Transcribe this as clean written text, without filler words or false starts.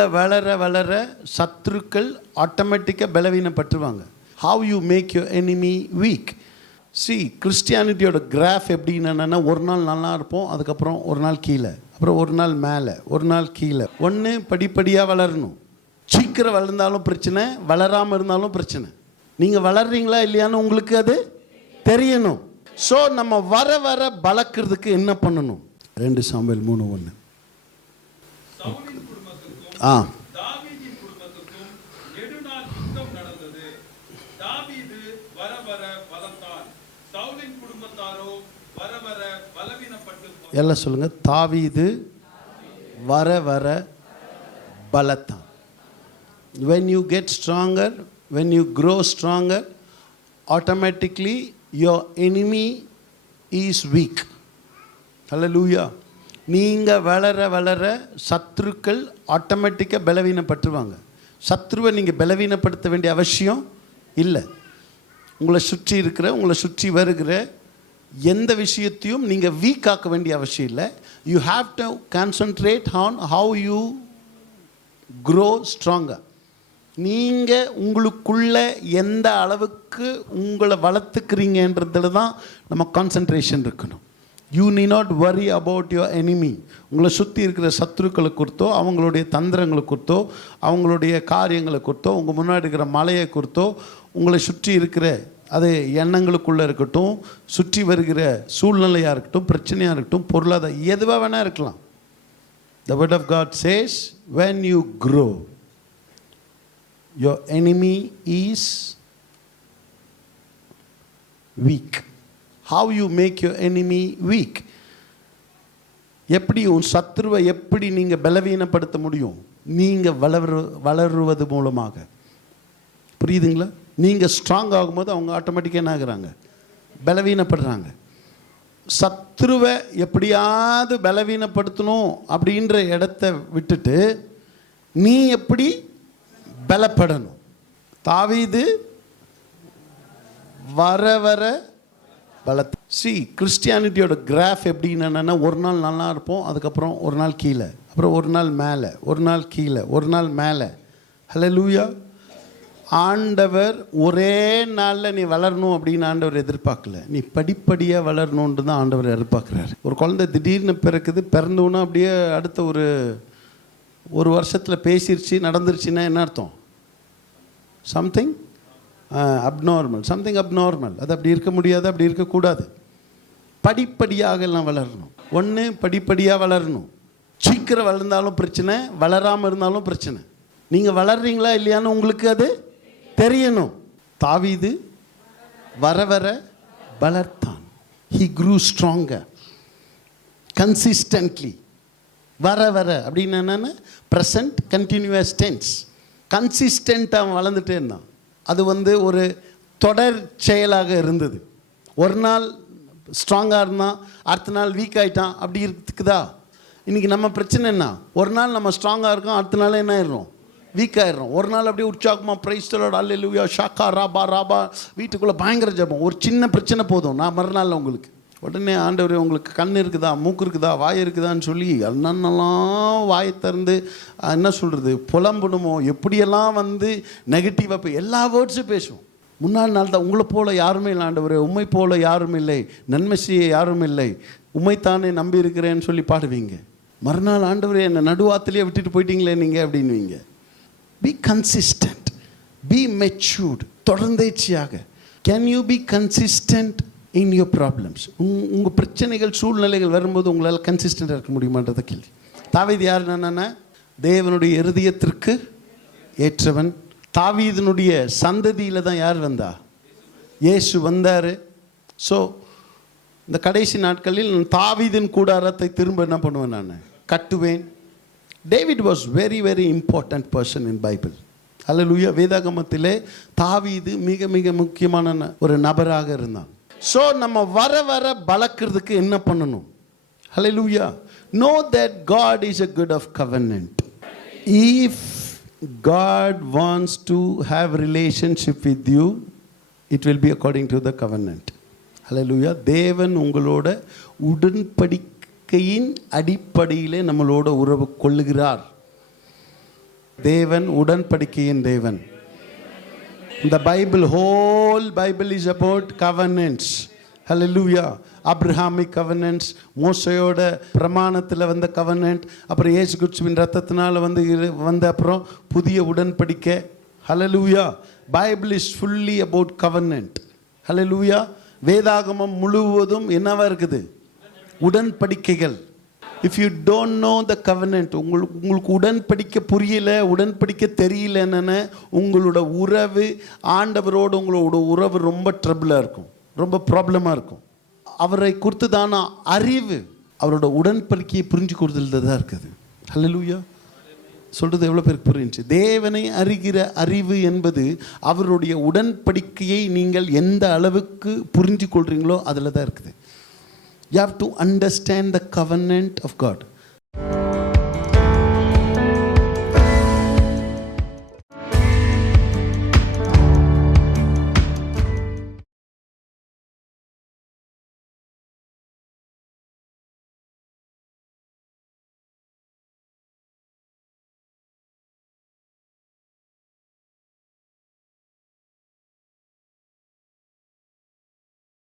நீங்கள் வளர வளர சத்துருக்கள் ஆட்டோமேட்டிக்காக பலவீனப்பட்டுருவாங்க. How you make your enemy weak. கிறிஸ்டியானிட்டியோட கிராஃப் எப்படின்னா, ஒரு நாள் நல்லா இருப்போம், அதுக்கப்புறம் ஒரு நாள் கீழே, அப்புறம் ஒரு நாள் மேலே, ஒரு நாள் கீழே. ஒன்று படிப்படியாக வளரணும். சீக்கிரம் வளர்ந்தாலும் பிரச்சனை, வளராமல் இருந்தாலும் பிரச்சனை. நீங்கள் வளர்றீங்களா இல்லையான்னு உங்களுக்கு அது தெரியணும். ஸோ நம்ம வர வர பலக்கிறதுக்கு என்ன பண்ணணும்? 2 சாமுவேல் 3:1. எல்லாம் சொல்லுங்க. தாவீது வர வர பலத்தான். When you get stronger, when you grow stronger, automatically your enemy is weak. Hallelujah. நீங்க வளர வளர சத்துருக்கள் ஆட்டோமேட்டிக்காக பலவீனப்பட்டுருவாங்க. சத்ருவை நீங்கள் பலவீனப்படுத்த வேண்டிய அவசியம் இல்லை. உங்களை சுற்றி இருக்கிற, உங்களை சுற்றி வருகிற எந்த விஷயத்தையும் நீங்கள் வீக் ஆக்க வேண்டிய அவசியம் இல்லை. You have to concentrate on how you grow stronger. நீங்கள் உங்களுக்குள்ள எந்த அளவுக்கு உங்களை வளர்த்துக்கிறீங்கன்றதுல தான் நம்ம கான்சன்ட்ரேஷன் இருக்கணும். You need not worry about your enemy. உங்களை சுற்றி இருக்கிற சத்துருக்களை குறித்தோ, அவங்களுடைய தந்திரங்களை குறித்தோ, அவங்களுடைய காரியங்களை குறித்தோ, உங்கள் முன்னாடி இருக்கிற மலையை குறித்தோ, உங்களை சுற்றி இருக்கிற அது எண்ணங்களுக்குள்ளே இருக்கட்டும், சுற்றி வருகிற சூழ்நிலையாக இருக்கட்டும், பிரச்சனையாக இருக்கட்டும், பொருளாதாரம் எதுவாக வேணால் இருக்கலாம். The word of God says, when you grow, your enemy is weak. How you make your enemy weak? எப்படி உன் சத்துருவை எப்படி நீங்கள் பலவீனப்படுத்த முடியும்? நீங்கள் வளருவது மூலமாக. புரியுதுங்களா? நீங்கள் ஸ்ட்ராங் ஆகும்போது அவங்க ஆட்டோமேட்டிக்காக என்ன ஆகுறாங்க? பலவீனப்படுறாங்க. சத்ருவை எப்படியாவது பலவீனப்படுத்தணும் அப்படின்ற இடத்த விட்டுட்டு நீ எப்படி பலப்படணும்? தாவீது வர வர பலத்த. கிறிஸ்டியானிட்டியோட கிராஃப் எப்படின்னா, ஒரு நாள் நல்லா இருப்போம், அதுக்கப்புறம் ஒரு நாள் கீழே, அப்புறம் ஒரு நாள் மேலே, ஒரு நாள் கீழே, ஒரு நாள் மேலே. ஹல்லேலூயா. ஆண்டவர் ஒரே நாளில் நீ வளரணும் அப்படின்னு ஆண்டவர் எதிர்பார்க்கல. நீ படிப்படியாக வளரணுன்ட்டு தான் ஆண்டவர் எதிர்பார்க்குறாரு. ஒரு குழந்தை திடீர்னு பிறக்குது, பிறந்தோன்னா அப்படியே அடுத்த ஒரு வருஷத்தில் பேசிருச்சு, நடந்துருச்சுன்னா என்ன அர்த்தம்? Something abnormal. Something abnormal. அது அப்படி இருக்க முடியாது, அப்படி இருக்கக்கூடாது. படிப்படியாக எல்லாம் வளரணும். ஒன்று படிப்படியாக வளரணும். சீக்கிரம் வளர்ந்தாலும் பிரச்சனை, வளராமல் இருந்தாலும் பிரச்சனை. நீங்கள் வளர்றீங்களா இல்லையான்னு உங்களுக்கு அது தெரியணும். தாவீது வர வர பலத்தான். He grew stronger consistently. வர வர அப்படின்னு என்னென்ன? Present continuous tense. கன்சிஸ்டண்ட்டாக வளர்ந்துட்டே இருந்தான். அது ஒரு தொடர் செயலாக இருந்தது. ஒரு நாள் ஸ்ட்ராங்காக இருந்தான், அடுத்த நாள் வீக் ஆகிட்டான். அப்படி இருக்குதா? இன்றைக்கி நம்ம பிரச்சனை என்ன? ஒரு நாள் நம்ம ஸ்ட்ராங்காக இருக்கோம், அடுத்த நாள் என்ன ஆயிடுறோம்? வீக் ஆயிடுறோம். ஒரு நாள் அப்படியே உற்சாகமாக பிரைஸ் தி லார்ட் அல்லேலூயா ஷாக்கா ராபா ராபா வீட்டுக்குள்ளே பயங்கர ஜெபம். ஒரு சின்ன பிரச்சனை போதும், நான் மறுநாள் உங்களுக்கு உடனே ஆண்டவர் உங்களுக்கு கண் இருக்குதா, மூக்கு இருக்குதா, வாய் இருக்குதான்னு சொல்லி என்னென்னலாம் வாயை திறந்து என்ன சொல்கிறது புலம்பணுமோ, எப்படியெல்லாம் நெகட்டிவாக எல்லா வேர்ட்ஸும் பேசுவோம். முன்னாள் நாள் தான் உங்களை போல யாருமே இல்லை ஆண்டவரே, உண்மை போல யாரும் இல்லை, நன்மை செய்ய யாரும் இல்லை, உண்மைத்தானே நம்பி இருக்கிறேன்னு சொல்லி பாடுவீங்க. மறுநாள் ஆண்டவரே என்னை நடுவாத்திலே விட்டுட்டு போயிட்டீங்களே நீங்கள் அப்படின்வீங்க. Be consistent. Be matured. தொடர்ந்தேச்சியாக. Can you be consistent in your problems? உங்கள் பிரச்சனைகள் சூழ்நிலைகள் வரும்போது உங்களால் கன்சிஸ்டண்டாக இருக்க முடியுமான்றத கேள்வி. தாவீது யாருன்னா, தேவனுடைய இருதயத்திற்கு ஏற்றவன். தாவீதினுடைய சந்ததியில் தான் யார் வந்தா? இயேசு வந்தார். ஸோ இந்த கடைசி நாட்களில் தாவீதின் கூடாரத்தை திரும்ப என்ன பண்ணுவேன்? நான் கட்டுவேன். David was very very important person in Bible. Hallelujah. வேதாகமத்திலே தாவீது மிக மிக முக்கியமான ஒரு நபராக இருந்தான். ஸோ நம்ம வர வர பலக்கிறதுக்கு என்ன பண்ணணும்? Hallelujah. Know that God is a God of covenant. If God wants to have relationship with you, it will be according to the covenant. Hallelujah. தேவன் உங்களோட உடன்படிக்கையின் அடிப்படையிலே நம்மளோட உறவு கொள்ளுகிறார். தேவன் உடன்படிக்கையின் தேவன். இந்த Bible, whole Bible is about covenants. Hallelujah. Abrahamic covenants, மோசையோட பிரமாணத்தில் வந்த கவர்னன்ட், அப்புறம் இயேசு கிறிஸ்துவின் ரத்தத்தினால வந்த அப்புறம் புதிய உடன்படிக்கை. Hallelujah. Bible is fully about covenant. Hallelujah. வேதாகமம் முழுவதும் என்னவா இருக்குது? உடன்படிக்கைகள். If you don't know the covenant, உங்களுக்கு உடன்படிக்கை புரியல, உடன்படிக்கை தெரியலன்னு உங்களோட உறவு ஆண்டவரோடு, உங்களோட உறவு ரொம்ப ட்ரபிளாக இருக்கும், ரொம்ப ப்ராப்ளமாக இருக்கும். அவரை குறித்துதான அறிவு அவரோட உடன்படிக்கையை புரிஞ்சு கொடுத்தது தான் இருக்குது. ஹல்லேலூயா. சொல்கிறது எவ்வளோ பேருக்கு புரிஞ்சு? தேவனை அறிகிற அறிவு என்பது அவருடைய உடன்படிக்கையை நீங்கள் எந்த அளவுக்கு புரிஞ்சு கொள்கிறீங்களோ அதில் தான் இருக்குது. You have to understand the covenant of God.